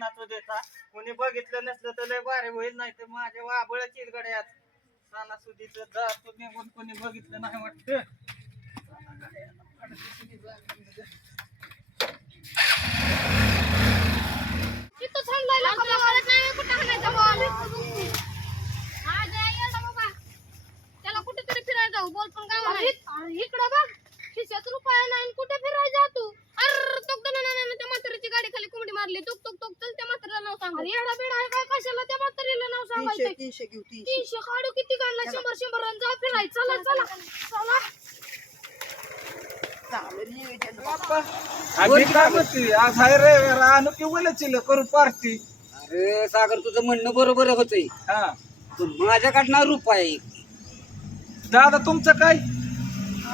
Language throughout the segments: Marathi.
हे सणासुदीचा कोणी बघितलं नसलं तर लय भारी होईल नाही तर माझ्या वाबळच येईल गड्यात सणासुदीचं जातो निघून कोणी बघितलं नाही वाटतं. हा कुठेतरी फिरायला जाऊ बोल पण गाव इकडं बघ. खिशात रुपया नाही आणि कुठे फिरायला जातो अर टोक ना त्या म्हातारीची गाडी खाली कोंबडी मारली. टोक टोक टोक चल त्या म्हातारीला नाव सांग. येडा बिडा आहे काय? कशाला त्या म्हातारीला नाव सांगायचं तीनशे घेऊ तीनशे. तीनशे काढू किती काढला? शंभर शंभर आणि जा फिरायचं चला चला चला. चांगलं नियोजन आम्ही काय म्हणते आज हाय रे आणू की चिल करू पार्टी? अरे सागर तुझं म्हणणं बरोबर होतंय. हा. पण माझ्याकडनं रुपये. एक. दादा तुमचं काय?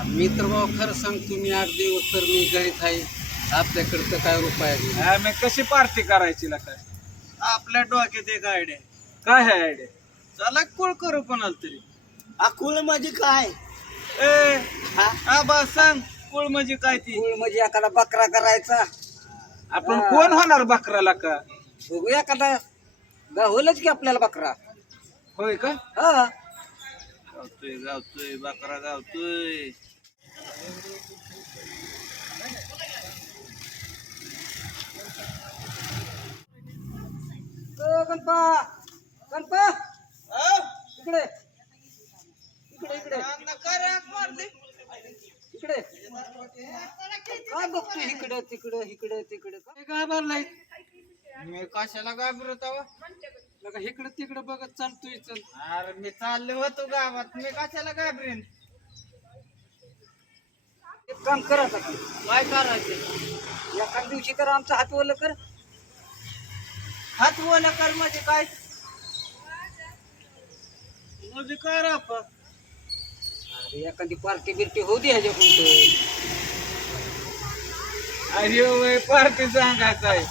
मी तर बाबा खरं सांगतो मी आठ दिवस तर मी घरीच आहे. आपल्याकडे तर काय रुपया नाही. आम्ही कशी पार्टी करायची ला काय? आपल्या डोक्यात एक आयडिया काय आहे आयडिया चला कुळ करू कोणाला तरी. अकुळ म्हणजे काय? ए हा? बा सांग. कुळ म्हणजे काय ती? मूळ म्हणजे एखादा बकरा करायचा. आपण कोण होणार बकराला का? बघू एखादा. गावलच की आपल्याला बकरा. होय का? हा. गावतोय गावतोय बकरा गावतोय गणपा! गणपा! इकडे. इकडे इकडे. इकडे. काय बघतोय इकडे तिकडे इकडे तिकडे. काय घाबरलाय मी कशाला घाबरत? लगा इकडे तिकडे बघत चालतोय चल अरे मी चाललो होतो गावात. मी कशाला घाबरेन? एक काम कर. काय करायचे? एका दिवशी तर आमचं हात ओलं कर. हात ओला कर म्हणजे काय? म्हणजे काय राप अरे एखादी पार्टी बिर्टी होऊ दे ह्याच्याकडून अरे वय पार्टी सांगायचं आहे.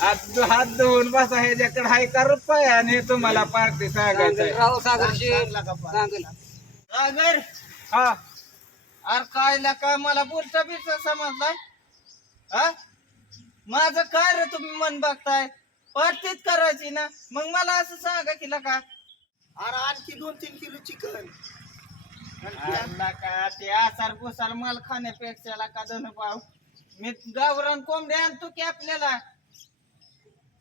हात हात धुवून बसा ह्याच्याकडे हाय का रुपया? आणि तुम्हाला पार्टी सांगायचं आहे. राव सागर शेठ सांगेल सागर हा. अरे काय ला काय मला बोलता बिलता समजलाय? हा? माझं काय रे तुम्ही मन बघताय? पार्टीच करायची ना. मग मला असं सांगा की का अरे आणखी दोन तीन किलो चिकन. का ते आसार पुसार माल खाण्यापेक्षा का धन पाव मी गावरान कोंबड्या आणतो की आपल्याला?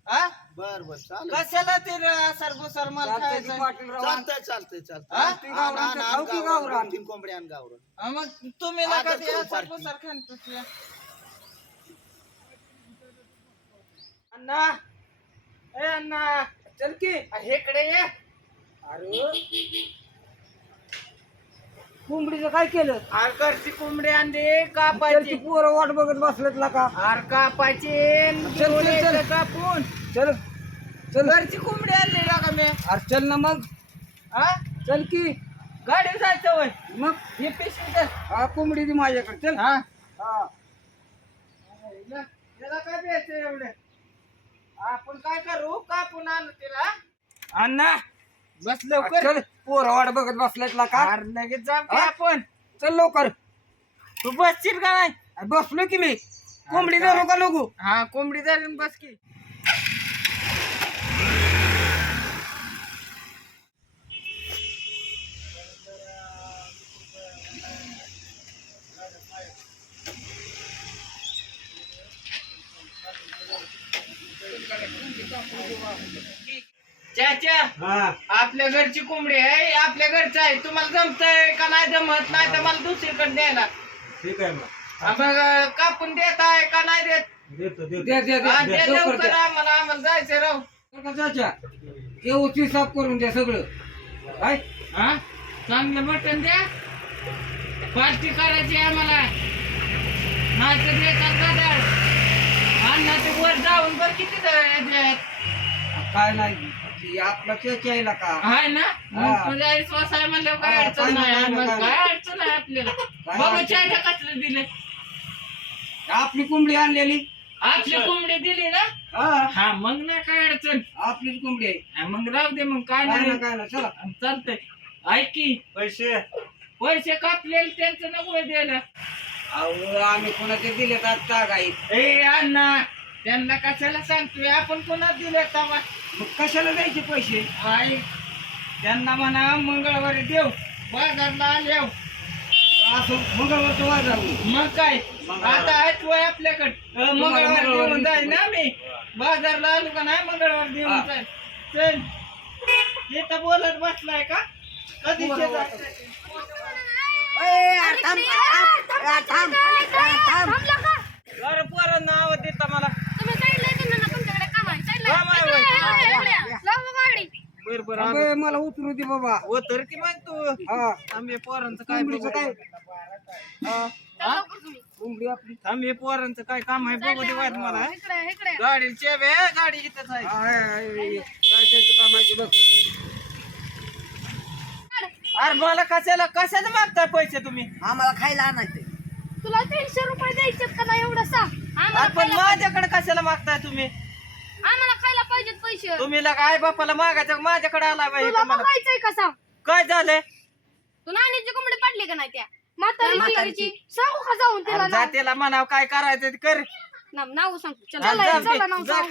हा बर बर कशाला ते आसार पुसार माल चालतंय की खायचं? पाटील राव चालतंय चालतंय चालतंय. हा? आण, आण, आण, आण, खाऊ की गावरान, गावरान? दोन तीन कोंबड्या आण गावरान. हा, मग तुम्ही ते करू आसार. पुसार खाण्यापेक्षा. अण्णा ए अण्णा चल की. इकडे ये. अरे. कोंबडीचं काय केलं? अरे घरची कोंबडी आणली कापायची. ती पोरं वाट बघत बसलेत ला का? अरे कापायची चल, चल, चल. कापून. चल चल. घरची कोंबडी आणली ना का मी. अरे चल ना मग. हा चल की. गाडी जायचं वय मग? हे पेशंट हा कोंबडी ती माझ्याकडे. चल. हा. हा. याला काय द्यायचं एवढं? आपण काय करू? कापून आणू तिला? अण्णा बस लवकर. चल पोरं वाट बघत बसलेत ला का? अरे लगेच जाऊ की हा? आपण? चल लवकर. तू बसशील का नाही? अरे बसलो की मी. कोंबडी धरू का नको? हा कोंबडी धरून बस की. चाचा आपल्या घरची कोंबडी आहे आपल्या घरचं आहे. तुम्हाला जमतंय का नाही जमत? नाही तर मला दुसरीकडे द्यायला ठीक आहे मग. हा, मग अं, कापून देत आहे का नाही देत? देतो देतो. दे दे हा, दे दे दे, लवकर लवकर. द्या. आम्हाला आम्हाला जायचं राव. बरं का चाचा? व्यवस्थित साफ करून द्या सगळं. काय हा? चांगलं मटण द्या. पार्टी करायची आहे आम्हाला. नाच देतात वर जाऊन बघ किती काय नाही आपला का? आहे ना? हा. मग तुझ्या विश्वास आहे म्हणल्यावर काय हा, अडचण काय नाही नाही, अडचण आहे आपल्याला? काय बघू अडचण चायला कसलं दिले आपली कोंबडी आणलेली. आपली कोंबडी दिली ना? हा. हा मग नाही काय अडचण? आपलीच कोंबडी आहे. हा, मग राहू दे मग काय काय ना नाही काय ना चला. चालतंय. ऐक की पैसे. पैसे कापलेले त्यांचं नको द्यायला. अहो आम्ही कोणाचे दिले का तागाई ए अण्णा त्यांना कशाला सांगतोय? आपण कोणा दिले तवा मग कशाला द्यायचे पैसे? आई त्यांना म्हणा मंगळवारी देव बाजारला आल्या असं मंगळवारचं वाजावं मग काय? आता आहेत वय आपल्याकडे मंगळवार मंगळवारी देऊन जाईल ना मी. बाजारला आलो का नाही मंगळवार देऊन. जाईल चल. तर बोलत बसलाय का? कधी नाव देता मला. आहे आहे बर बर अबे, मला उतरू दे बाबा. हो तर की मग तू. हा. आम्ही पोरांचं काय कोंबडीचं? काय? हा? कोंबडी आपली. आम्ही पोरांचं काय काम आहे? बघू दे वाट मला गाडी चेवे गाडी इथंच आहे. हा, आहे, आहे, आहे. काय त्याचं काम आहे ते बघ. अरे मला कशाला कशाला मागताय पैसे तुम्ही? आम्हाला खायला आणायचे तुला तीनशे रुपये द्यायचे का नाही एवढं सांग. आम्हाला अरे पण खायला- माझ्याकडे कशाला मागताय तुम्ही? आम्हाला खायला पाहिजेत पैसे. तुम्ही लगा आई बापाला मागायचं माझ्याकडे आला बाई तुला तुम्हाला. बघायचंय का सांग? काय झालंय? तू नाणीची कोंबडी पाडली का नाही त्या? म्हातारीची. सांगू का जाऊन तिला अरे जातीला म्हणाव काय करायचं ते कर. नाव नाव सांग चल हा, नाव सांग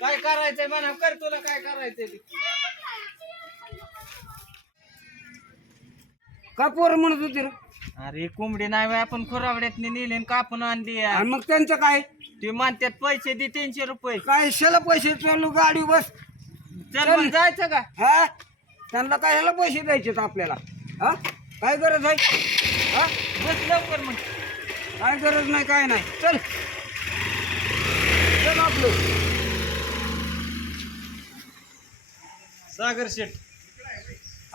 काय करायचंय म्हणाव कर तुला काय करायचंय ते. का पोरं म्हणत होते रे? अरे कोंबडी नाही बाई, आपण खुरावड्यात नेली आणि कापून आणली यार. आणि मग त्यांचं काय? ते म्हणतात पैसे दे तीनशे रुपये. काय शेला पैसे चालू गाडी बस. चल मग जायचं का? हा? त्यांना काय ह्याला पैसे द्यायचे आपल्याला? हा? काय गरज आहे? हा? बस लवकर मग. काय गरज नाही काय नाही. चल. चल आपलं. सागर शेठ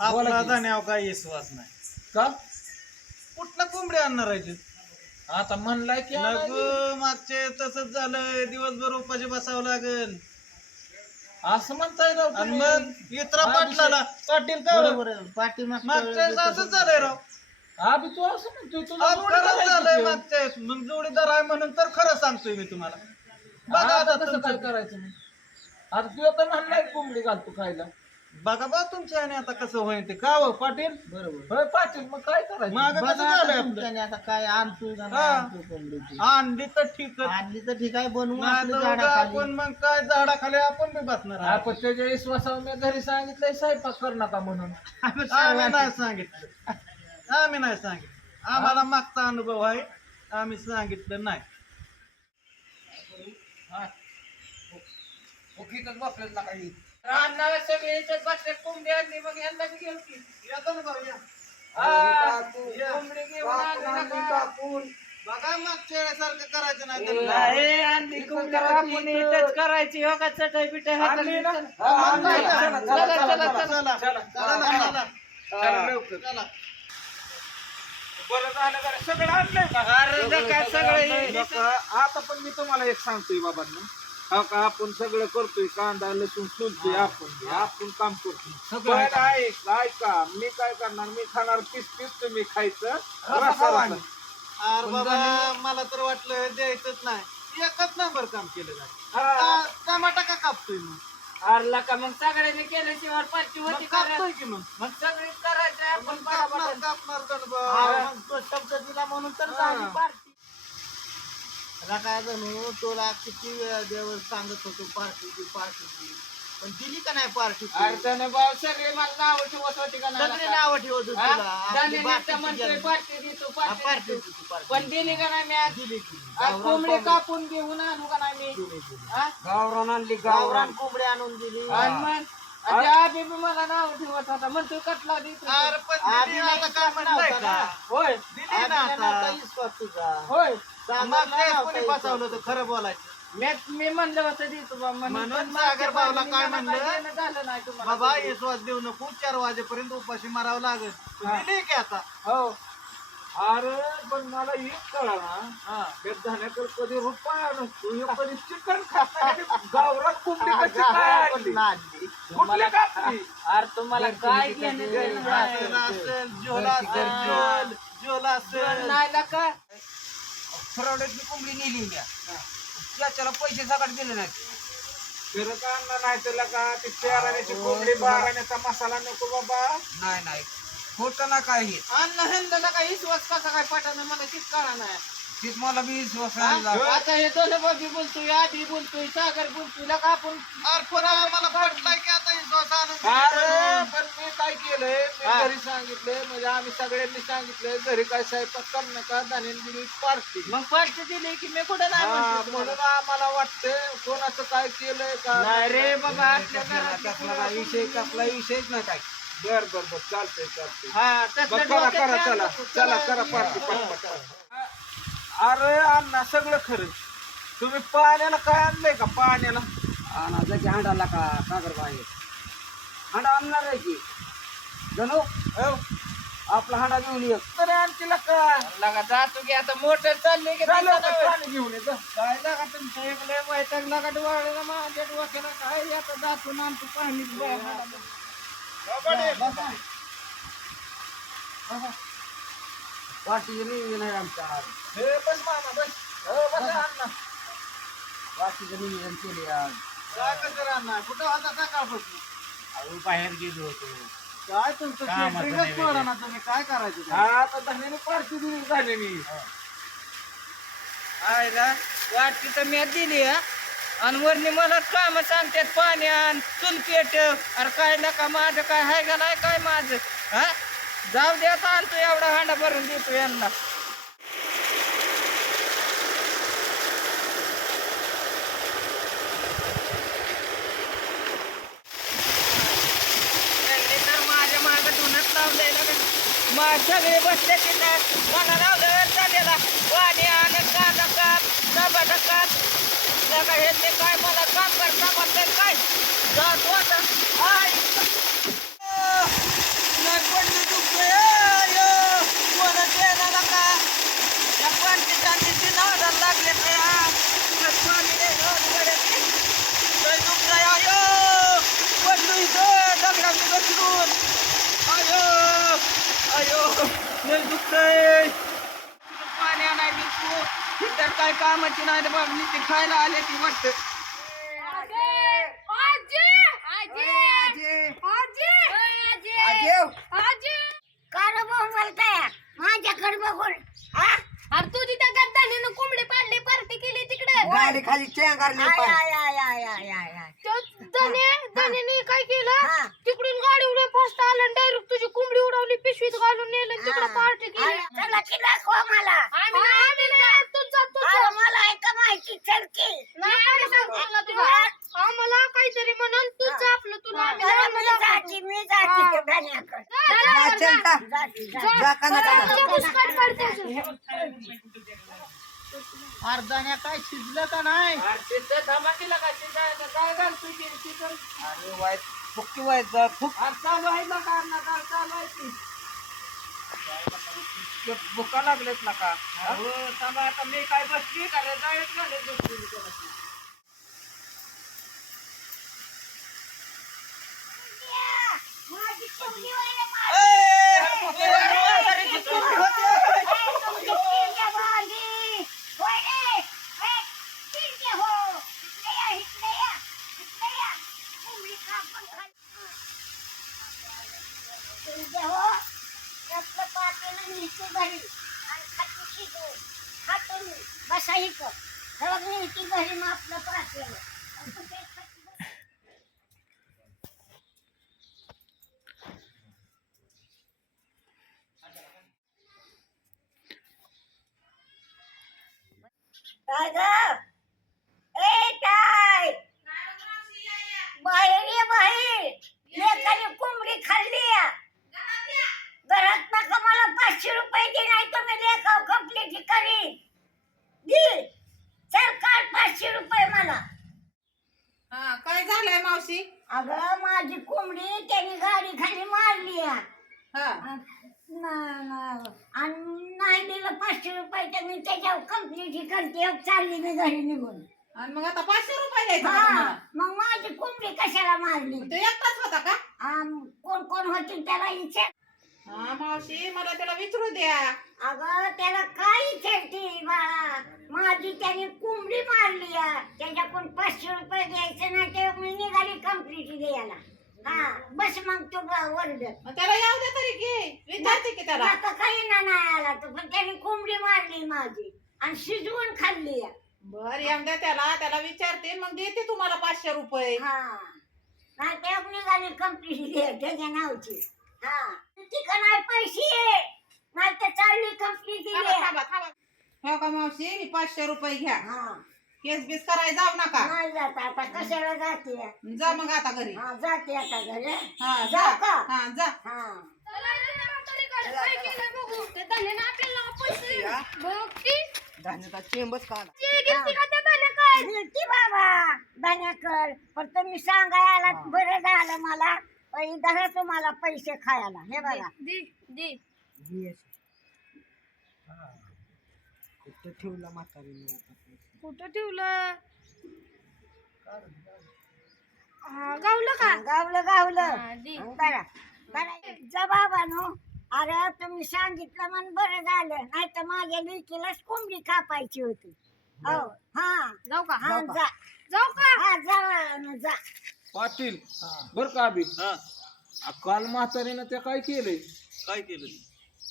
आपला जाण्यावर काही विश्वास नाही. का? कुठला कोंबडी आणणार आहे? आता म्हणलाय की नको मागचे तसंच झालं दिवसभर उपाशी बसावं लागेल. असं म्हणताय राव आणि तुम्ही. मग इतरा पाटलाला. पाटील का पाठी मागच्या वेळेस असंच झालंय राव. आबी तू असं म्हणतोय. तुला अहो, खरंच झालंय? मागच्या वेळेस. मग जोडीदार आहे म्हणून तर खरं सांगतोय मी तुम्हाला. बघा आता आता कसं काय तुमचं करायचं मग आता तू आता म्हणलाय कोंबडी घालतो खायला. बघा बा तुमच्या आणि आता कसं होईल ते का हो पाटील बरोबर होय पाटील मग काय करायचं माग कसं झालंय आपलं तुमच्याने आता काय आणतोय का हा. नाही आणतोय कोंबडीची आणली तर ठीक आणली तर ठीक आहे तर उगा झाडाखाली. आपण मग काय झाडाखाली आपण बी बसणार आहे. आपण त्याच्या विश्वासावर मी घरी सांगितलंय स्वयंपाक कर नका म्हणून आम्ही आम्ही नाही सांगितलं आम्ही नाही सांगितलं आम्हाला मागचा अनुभव आहे आम्ही सांगितलं नाही ओळखीतच बसलेत ना काही राहणार सगळे याच्यात बसले कोंबडी आणली मग यांना बी घेऊ की येतो ना भाऊ या या. कोंबडी घेऊन आली नका. कापून बघा मागच्या वेळेसारखं करायचं नाही तर. नाही, नाही, आणली कोंबडी कापून इथंच करायची हो का चटई बिटई आणली ना? हाताने. हा, आणली. चला, चला, चला, चला, चला, चला. चला. चला ना, चला. चला लवकर. चला. बरं झालं बरं सगळं आणलंय का अरे ते काय सगळं हे- नका. आता पण मी तुम्हाला एक सांगतोय बाबांना हो का आपण सगळं करतोय कांदा लसूण सोलतोय आपण बी. आपण काम करतोय. पण ऐक ऐका मी काय करणार? मी खाणार पीस पीस तुम्ही खायचं. रसा रसा. अरे बाबा मला तर वाटलं द्यायचंच नाही. एकच नंबर काम केलं हा. का- टमाटा का कापतोय मग? अरला का मग सगळ्यांनी केल्याशिवाय पाचशे मग होती कापतोय की मग? मग सगळी करायचं आपण मग बरोबर. कापणार कापणार गणबा. हा, मग तो शब्द दिला म्हणून तर. झाली पार्टी काय जणू तुला किती वेळा देव सांगत होतो पार्टीची पार्टीची पण दिली का नाही पार्टी? भाऊ सगळे मला नाव ठेवत होती का सगळे? नाव ठेवत होते हा? तुला. आपली बाकीची म्हणतोय पार्टी देतो हा, पार्टी पार्टी देतो. होती, पार्टी. पण दिली का नाही मी आज दिली. की आज गावरान कोंबडी. कापून घेऊन आणू का नाही मी? दिली. हा? गावरान आणली गावरान. गावरान कोंबडी आणून दिली. आणि मग? आणि आधी बी मला नाव ठेवत होता. म्हणतो कटला देतो अरे पण आधी नाही म्हणताय ना. होय. आधी नव्हता. विश्वास तुझा. होय. मागच्या कोणी होतं खरं बोलायचं. मी मी म्हणलं होतं म्हणून सागर काय म्हणलं? झालं नाही तुम्हाला. बाबा विश्वास देऊ नको चार वाजेपर्यंत उपाशी मारावं लागेल. दिली की आता? हो. अरे पण मला एक कळा ना त्या धान्याकडे कधी रुपया नसतो हे कधी चिकन खात गावरान कोंबडी कशी काय आणली? कुठली कापली? अरे तुम्हाला काय घेणं देणं नाही? असेल जोला असेल जोला असेल. नाही ना का? फरवड्यातली कोंबडी नेली म्या त्याच्याला पैसे सकाळ दिले नाहीत. आणलं नाही त्याला का ते कोंबडी मसाला नको बाबा. नाही नाही. खोटं ना काही. अन्न ह्यांना काही विश्वास कसा काय पटाना मला किती कळा नाही तीच मला बी हा? आला. आता हे दोन बाबी बोलतोय आधी बोलतोय सागर बोलतोय लका आपण पण आम्हाला पटलाय की आता अरे पण मी काय केलंय मी हा. घरी सांगितलंय म्हणजे आम्ही सगळ्यांनी सांगितलंय घरी काय स्वयंपाक करू नका धान्यान दिली पार्टी मग पार्टी दिली की मी कुठं नाही हा म्हणतो म्हणून तुम्हाला. आम्हाला वाटतंय कोणाचं काय केलंय का नाही रे बाबा आपल्या कसला घरात विषय कसला विषयच नाही काय बर बर बर चालतंय चालतंय हा बरं, तसलं करा डोक्यात करा घ्या चला नको. चला करा पार्टी पटपट अरे अण्णा सगळं खरं. तुम्ही पाण्याला काय आणलंय का पाण्याला? आणि जागी हांडाला का सागर बाहेर. हांडा आणणार आहे की? जणू हो. आपला हांडा घेऊन ये. तरी आणखी का? लगा जातो की आता मोटर चालली की का? नव्हे. पाणी घेऊन ये जा. काय लागा तुमचं? एक लय वैताग लागा डोळ्याला माझ्या डोक्याला. काय आता जातो ना आमचं पाणी बसा. वाटीचं नियोजन आहे आमच्या हे बस मामा बस. हो बस अण्णा वाटीचं नियोजन केले आज. काय कसं राहणार? कुठं होता सकाळपासून अहो, बाहेर गेलो होतो. काय तुमचं कामाचं catering च नाही पोरा ना तुम्ही? काय करायचं ते? हा आता धान्याने पार्टी दिली झालेली आयला वाटती तर मी दिली हा. आणि वरनी मला काम सांगतात पाणी आण चुल पेट अरे काय नका माझं काय हाय का नाही काय माझं? हा? जाऊ दे आता आणतो एवढा हांडा भरून देतो यांना. त्यांनी तर माझ्या सगळे बसले तिथं मला लावलं चालेला पाणी आणि कांदा काप टमाटा काप सगळं हे काय? मला काम करता म्हणते काय? जात होता आय नाही पडलं दुखतंय, आयो. कोणा देणार का त्या पंचवीस नावाला लागले ते हा तुला पाणी नाही गड्याचे लय दुखतंय, आयो. पडलो इथं दगडाने बसलून आयो आयो लय दुखतंय. पाणी आणाय दिसतो तर काय कामाची नाही रे बाबा नुसती खायला आले ती वाटतं माझ्याकडे बघून अरे तुझी त्या गद्दानीनं कोंबडी पाडली पार्टी केली तिकडे गाडी खाली चेंगारली धने धनेने काय केलं तिकडून गाडी उडे फर्स्ट आलं डायरेक्ट तुझी कोंबडी उडवली पिशवीत घालून नेलं तिकडे पार्टी केली चला की दाखवा मला आम्ही नाही दिलं. जा, तू जा. अरे मला ऐका माहिती चल की नाही काय सांगतो तुला तुला. आम्हाला काहीतरी म्हणून जा आपलं तुला आम्ही. जाती मी जाती हा. त्या जा. अर्धाण्या काय शिजलं का नाही? धमाकीला काय शिजायचं काय घालतोय की शिजल अरे वाईट फुक्की वाईट जा फुक. आज चालू आहे ना का ना चालू आहे की ते भुका लागलेत ना का? अहो थांबा आता मी काय बसली का रे? जायच झाले माझी. ए, तुमची किंग्या मारली. होय रे. ए, किंग्या हो. इकडे या, इकडे या, इकडे या. कोंबडी कापून खाली. किंग्या हो. त्यातलं पातेलं न्यायचं घरी. आणि खाती शिजवून. खातून बसा इथं. मी न्यायची घरी मग आपलं पातेलं. आणि कुठे खाती बसा. काय ग ए काय बाहेर ये बाहेर लेकाने कोंबडी खाल्ली या. घरात नका मला पाचशे रुपये दे नाही तर मी लेखाव कंप्लीट करीन दे चल काढ पाचशे रुपये मला हा काय झालंय मावशी अगं माझी कोंबडी त्याने गाडी खाली मारली या. हा न- न- आणि नाही दिलं पाचशे रुपये तर कंप्लीट करते चालली मी घरी निघून आणि मग आता पाचशे रुपये द्यायचे का हा तुम्हाला? मग माझी कोंबडी कशाला मारली? तो एकटाच होता का? आम, कोण कोण होती त्याला विचार हा मावशी मला त्याला विचारू द्या. अगं त्याला काय विचारते बाळा माझी त्याने कोंबडी मारली या. त्याच्याकडून पाचशे रुपये द्यायचे नाही ते मी निघाली कंप्लीट द्यायला. हा बस मग तो वर्ड मग त्याला येऊ दे तरी की. विचारते की त्याला. आता काही ना नाही आला तो पण त्याने कोंबडी मारली माझी. आणि शिजवून खाल्ली बर यंदा त्याला त्याला विचारते मग देते तुम्हाला पाचशे रुपये हा नाही ते त्याच्या नावची हा तिकडं नाही पैसे नाही तर चालली कंप्लीट थांबा थांबा थांबा हो का मावशी ही पाचशे रुपये घ्या हा केस बीस करायला जाऊ नका नाही जात आता कशाला जाते जा मग आता घरी हा जाते आता घरी हा जा जाऊ का? हा जा हा चला इथे म्हातारीकडे. काय केलंय बघू. ते धान्यानं आपल्याला पैसे बघ की. धान्याचा चेंबच काढा ते गिरती का त्या धान्याकडे? गिरती बाबा दाण्याकर पण तुम्ही सांगायला बरं झालं मला. पण धरा तुम्हाला पैसे खायला. हे बघा. दे दे. कुठं ठेवला म्हातारीने कुठं ठेवलं? हा गावलं का? गावलं गावलं. हा, दे. बरं. बरं. जबाबानो अरे तुम्ही सांगितलं म्हण बरं झालं. नाही तर माझ्या लेकीलाच कोंबडी कापायची होती. हो. हा. जाऊ का? हा जा. जाऊ का? हा जा पाटील बर का अभि काल म्हातारीनं त्या काय केलंय? काय केलं?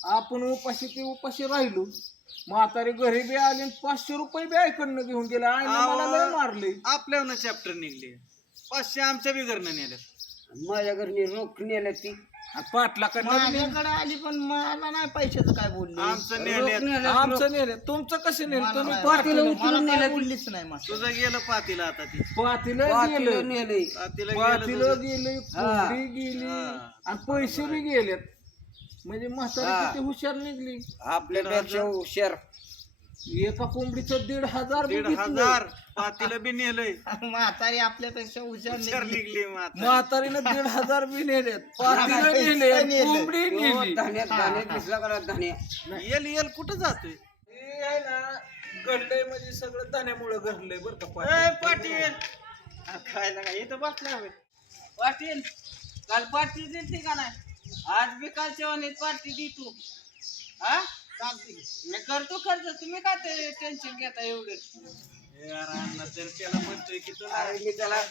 आपण उपाशी ते उपाशी राहिलो. म्हातारी घरी बी आली आणि पाचशे रुपये बी ऐकडनं घेऊन गेला. आईनं मला लय मारले. आपल्यावर चॅप्टर निघले. पाचशे आमच्या बी घरनं नेले माझ्या घरी रोख नेलं ती. पाटलाकडनं माझ्याकडे आली पण मला नाही पैशाचं काय बोलले. आमचं नेले. आमचं नेलं. तुमचं कसं नेलं? तुम्ही पाटील उचलून नेलं बोललीच नाही तुझं गेलं पातीला आता ती. पातीला पाटील गेलं. नेले पातीला पातीला गेलं गेले हा. कोंबडी गेली. आणि पैसे बी गेलेत. म्हणजे म्हातारी. किती हुशार निघली. आपल्यापेक्षा हुशार. एका कोंबडीचं दीड हजार बी दीड घेतलं. हजार. पातीला बी नेलंय. म्हातारी आपल्यापेक्षा हुशार निघली. म्हातारी. म्हातारीनं दीड हजार बी नेलेत. पातीला नेले कोंबडी हो, नेली. धान्यात धान्यात दिसला करा धान्या येल येल कुठं जातोय? हे आहे ना घडलंय म्हणजे सगळं धान्यामुळे घडलंय बरं का ए पाटील. पाटील आ, काय? लागा इथं बसला होय. पाटील काल पार्टी दिली का नाही? आज बी कालच्या वाणीत पार्टी दी तू. हा? मी करतो खर्च तुम्ही का ते टेन्शन घेता एवढे? यार अण्णा तर त्याला म्हणतोय की तुला अरे मी त्याला.